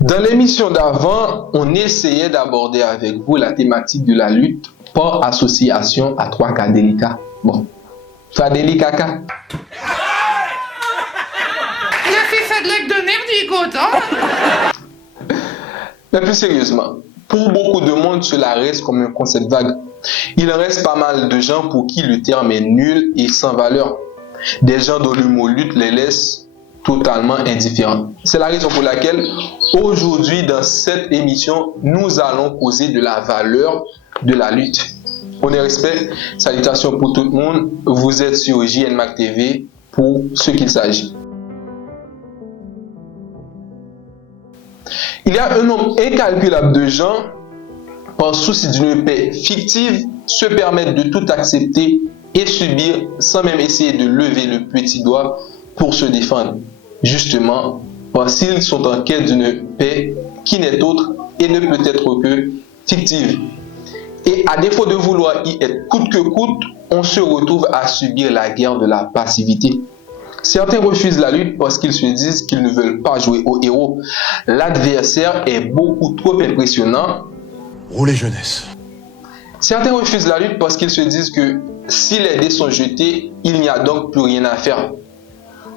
Dans l'émission d'avant, on essayait d'aborder avec vous la thématique de la lutte par association à trois cas délicats. Bon, cas délicat. Il a fait ça de l'acte de merdique, hein? Mais plus sérieusement, pour beaucoup de monde, cela reste comme un concept vague. Il reste pas mal de gens pour qui le terme est nul et sans valeur. Des gens dont le mot lutte les laisse totalement indifférents. C'est la raison pour laquelle aujourd'hui dans cette émission, nous allons causer de la valeur de la lutte. On est respect, salutations pour tout le monde. Vous êtes sur JNMAC TV pour ce qu'il s'agit. Il y a un nombre incalculable de gens, par souci d'une paix fictive, se permettent de tout accepter et subir sans même essayer de lever le petit doigt pour se défendre. Justement, parce qu'ils sont en quête d'une paix qui n'est autre et ne peut être que fictive. Et à défaut de vouloir y être coûte que coûte, on se retrouve à subir la guerre de la passivité. Certains refusent la lutte parce qu'ils se disent qu'ils ne veulent pas jouer au héros. L'adversaire est beaucoup trop impressionnant. Roulez jeunesse. Certains refusent la lutte parce qu'ils se disent que si les dés sont jetés, il n'y a donc plus rien à faire.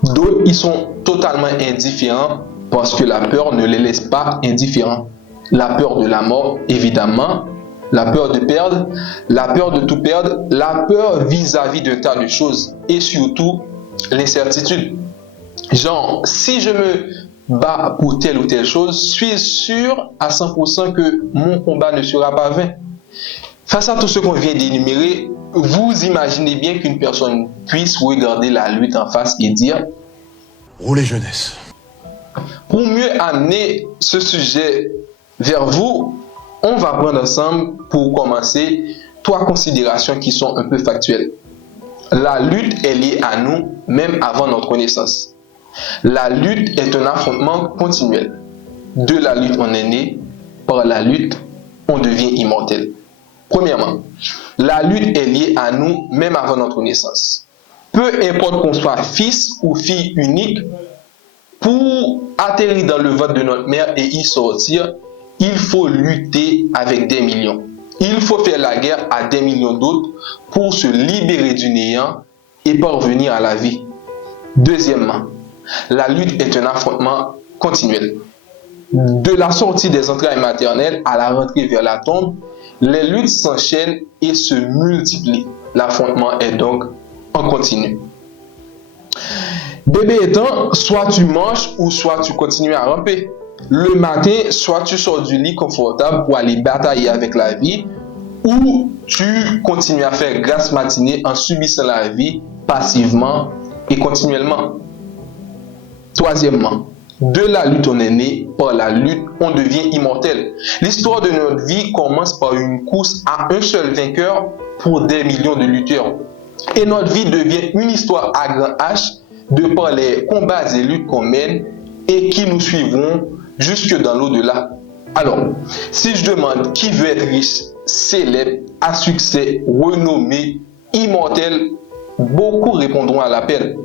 D'autres, ils sont totalement indifférents parce que la peur ne les laisse pas indifférents. La peur de la mort, évidemment, la peur de perdre, la peur de tout perdre, la peur vis-à-vis d'un tas de choses et surtout l'incertitude. Genre, si je me bats pour telle ou telle chose, suis sûr à 100% que mon combat ne sera pas vain. Face à tout ce qu'on vient d'énumérer, vous imaginez bien qu'une personne puisse regarder la lutte en face et dire « Roulez jeunesse ». Pour mieux amener ce sujet vers vous, on va prendre ensemble, pour commencer, trois considérations qui sont un peu factuelles. La lutte est liée à nous, même avant notre naissance. La lutte est un affrontement continuel. De la lutte, on est né. Par la lutte, on devient immortel. Premièrement, la lutte est liée à nous, même avant notre naissance. Peu importe qu'on soit fils ou fille unique, pour atterrir dans le ventre de notre mère et y sortir, il faut lutter avec des millions. Il faut faire la guerre à des millions d'autres pour se libérer du néant et parvenir à la vie. Deuxièmement, la lutte est un affrontement continuel. De la sortie des entrailles maternelles à la rentrée vers la tombe, les luttes s'enchaînent et se multiplient. L'affrontement est donc en continu. Bébé étant, soit tu manges ou soit tu continues à ramper. Le matin, soit tu sors du lit confortable pour aller batailler avec la vie, ou tu continues à faire grasse matinée en subissant la vie passivement et continuellement. Troisièmement, de la lutte on est né, par la lutte on devient immortel. L'histoire de notre vie commence par une course à un seul vainqueur pour des millions de lutteurs. Et notre vie devient une histoire à grand H de par les combats et luttes qu'on mène et qui nous suivront jusque dans l'au-delà. Alors, si je demande qui veut être riche, célèbre, à succès, renommé, immortel, beaucoup répondront à l'appel.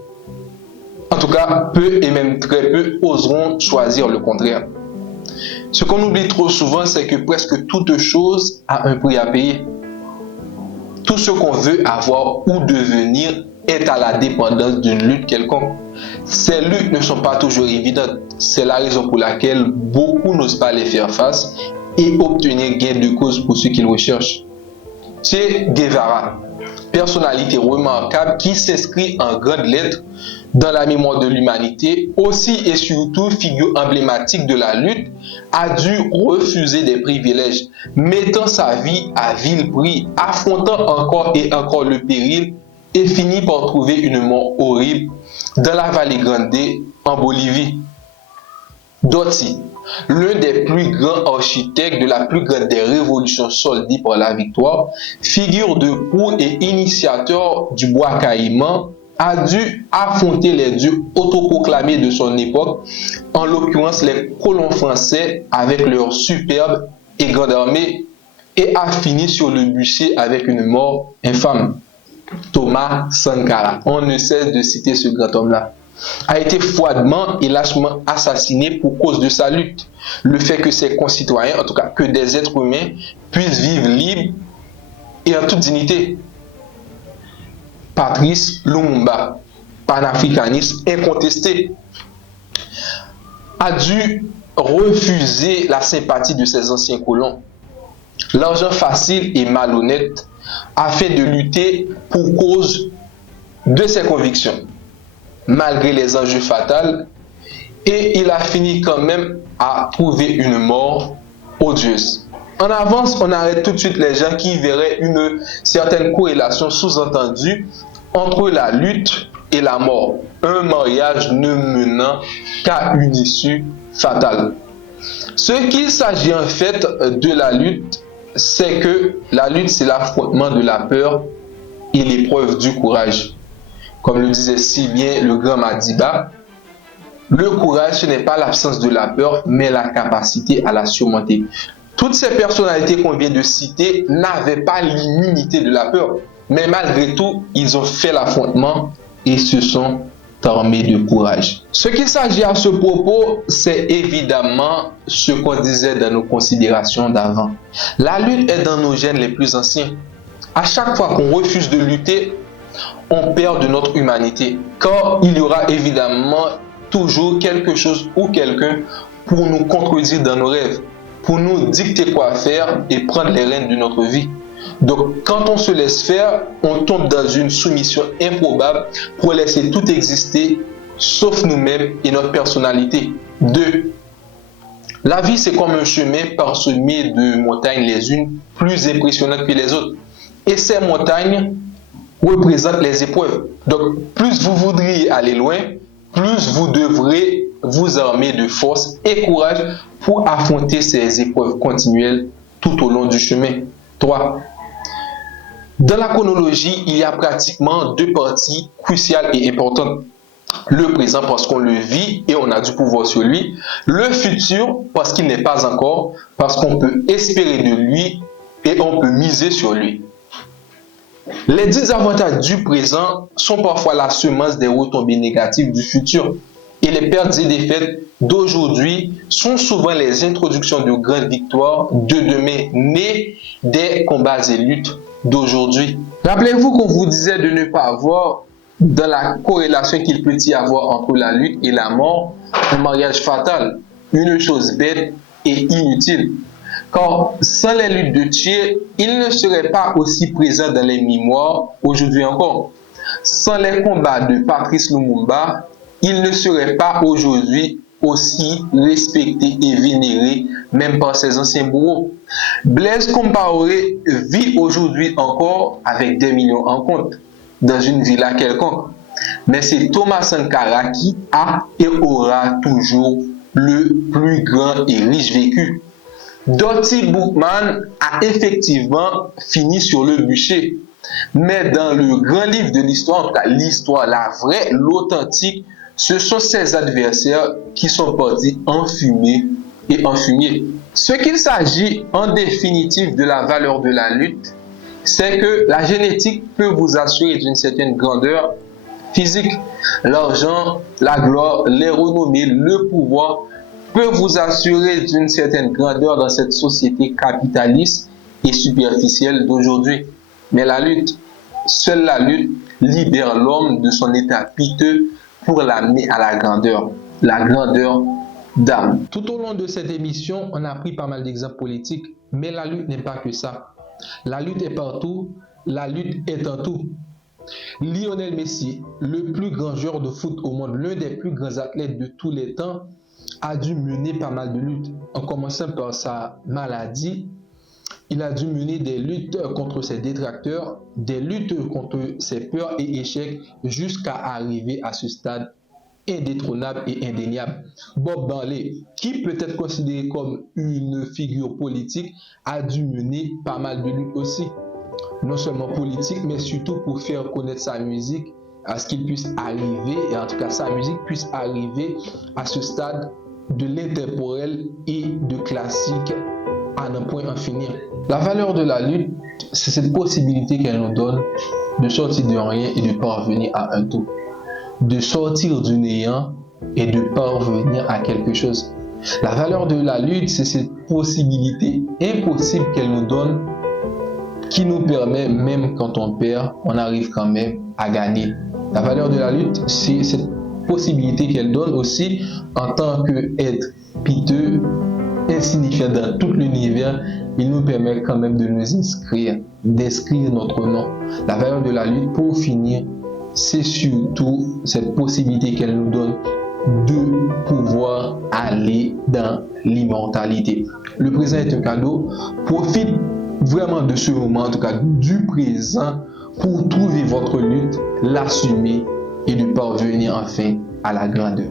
En tout cas, peu et même très peu oseront choisir le contraire. Ce qu'on oublie trop souvent, c'est que presque toute chose a un prix à payer. Tout ce qu'on veut avoir ou devenir est à la dépendance d'une lutte quelconque. Ces luttes ne sont pas toujours évidentes. C'est la raison pour laquelle beaucoup n'osent pas les faire face et obtenir gain de cause pour ce qu'ils recherchent. Che Guevara, personnalité remarquable qui s'inscrit en grandes lettres dans la mémoire de l'humanité, aussi et surtout figure emblématique de la lutte, a dû refuser des privilèges, mettant sa vie à vil prix, affrontant encore et encore le péril et finit par trouver une mort horrible dans la Vallée Grande en Bolivie. Doty, l'un des plus grands architectes de la plus grande des révolutions soldées par la victoire, figure de proue et initiateur du bois caïman, a dû affronter les dieux autoproclamés de son époque, en l'occurrence les colons français avec leur superbe et grande armée, et a fini sur le bûcher avec une mort infâme. Thomas Sankara. On ne cesse de citer ce grand homme-là. a été froidement et lâchement assassiné pour cause de sa lutte. Le fait que ses concitoyens, en tout cas que des êtres humains, puissent vivre libres et en toute dignité. Patrice Lumumba, panafricaniste incontesté, a dû refuser la sympathie de ses anciens colons, l'argent facile et malhonnête, afin de lutter pour cause de ses convictions, malgré les enjeux fatals, et il a fini quand même à trouver une mort odieuse. En avance, on arrête tout de suite les gens qui verraient une certaine corrélation sous-entendue entre la lutte et la mort, un mariage ne menant qu'à une issue fatale. Ce qu'il s'agit en fait de la lutte, c'est que la lutte, c'est l'affrontement de la peur et l'épreuve du courage. Comme le disait si bien le grand Madiba, le courage, ce n'est pas l'absence de la peur, mais la capacité à la surmonter. Toutes ces personnalités qu'on vient de citer n'avaient pas l'immunité de la peur, mais malgré tout, ils ont fait l'affrontement et se sont armés de courage. Ce qu'il s'agit à ce propos, c'est évidemment ce qu'on disait dans nos considérations d'avant. La lutte est dans nos gènes les plus anciens. À chaque fois qu'on refuse de lutter, on perd de notre humanité, car il y aura évidemment toujours quelque chose ou quelqu'un pour nous contredire dans nos rêves, pour nous dicter quoi faire et prendre les rênes de notre vie. Donc, quand on se laisse faire, on tombe dans une soumission improbable pour laisser tout exister, sauf nous-mêmes et notre personnalité. 2. La vie, c'est comme un chemin parsemé de montagnes, les unes plus impressionnantes que les autres. Et ces montagnes représentent les épreuves. Donc, plus vous voudriez aller loin, plus vous devrez vous armer de force et courage pour affronter ces épreuves continuelles tout au long du chemin. 3. Dans la chronologie, il y a pratiquement deux parties cruciales et importantes. Le présent parce qu'on le vit et on a du pouvoir sur lui. Le futur parce qu'il n'est pas encore, parce qu'on peut espérer de lui et on peut miser sur lui. Les désavantages du présent sont parfois la semence des retombées négatives du futur. Et les pertes et défaites d'aujourd'hui sont souvent les introductions de grandes victoires de demain, nées des combats et luttes d'aujourd'hui. Rappelez-vous qu'on vous disait de ne pas avoir dans la corrélation qu'il peut y avoir entre la lutte et la mort un mariage fatal, une chose bête et inutile. Car sans les luttes de Thiers, il ne serait pas aussi présent dans les mémoires aujourd'hui encore. Sans les combats de Patrice Lumumba, il ne serait pas aujourd'hui aussi respecté et vénéré, même par ses anciens bourreaux. Blaise Compaoré vit aujourd'hui encore avec des millions en compte, dans une villa quelconque. Mais c'est Thomas Sankara qui a et aura toujours le plus grand et riche vécu. Dorothy Boukman a effectivement fini sur le bûcher. Mais dans le grand livre de l'histoire, en tout cas l'histoire, la vraie, l'authentique, ce sont ses adversaires qui sont partis en fumée et en fumier. Ce qu'il s'agit en définitive de la valeur de la lutte, c'est que la génétique peut vous assurer d'une certaine grandeur physique. L'argent, la gloire, les renommées, le pouvoir peut vous assurer d'une certaine grandeur dans cette société capitaliste et superficielle d'aujourd'hui. Mais la lutte, seule la lutte, libère l'homme de son état piteux pour l'amener à la grandeur d'âme. Tout au long de cette émission, on a pris pas mal d'exemples politiques, mais la lutte n'est pas que ça. La lutte est partout, la lutte est en tout. Lionel Messi, le plus grand joueur de foot au monde, l'un des plus grands athlètes de tous les temps, a dû mener pas mal de luttes. En commençant par sa maladie, il a dû mener des luttes contre ses détracteurs, des luttes contre ses peurs et échecs, jusqu'à arriver à ce stade indétrônable et indéniable. Bob Marley, qui peut être considéré comme une figure politique, a dû mener pas mal de luttes aussi. Non seulement politique, mais surtout pour faire connaître sa musique, à ce qu'il puisse arriver, et en tout cas sa musique puisse arriver à ce stade de l'intemporel et de classique à n'en point en finir. La valeur de la lutte, c'est cette possibilité qu'elle nous donne de sortir de rien et de parvenir à un tout. de sortir du néant et de parvenir à quelque chose. La valeur de la lutte, c'est cette possibilité impossible qu'elle nous donne, qui nous permet, même quand on perd, on arrive quand même à gagner. La valeur de la lutte, c'est cette possibilité qu'elle donne aussi en tant qu'être piteux, insignifiant dans tout l'univers. Il nous permet quand même de nous inscrire, d'inscrire notre nom. La valeur de la lutte, pour finir, c'est surtout cette possibilité qu'elle nous donne de pouvoir aller dans l'immortalité. Le présent est un cadeau. Profite vraiment de ce moment, en tout cas du présent, pour trouver votre lutte, l'assumer et de parvenir enfin à la grandeur.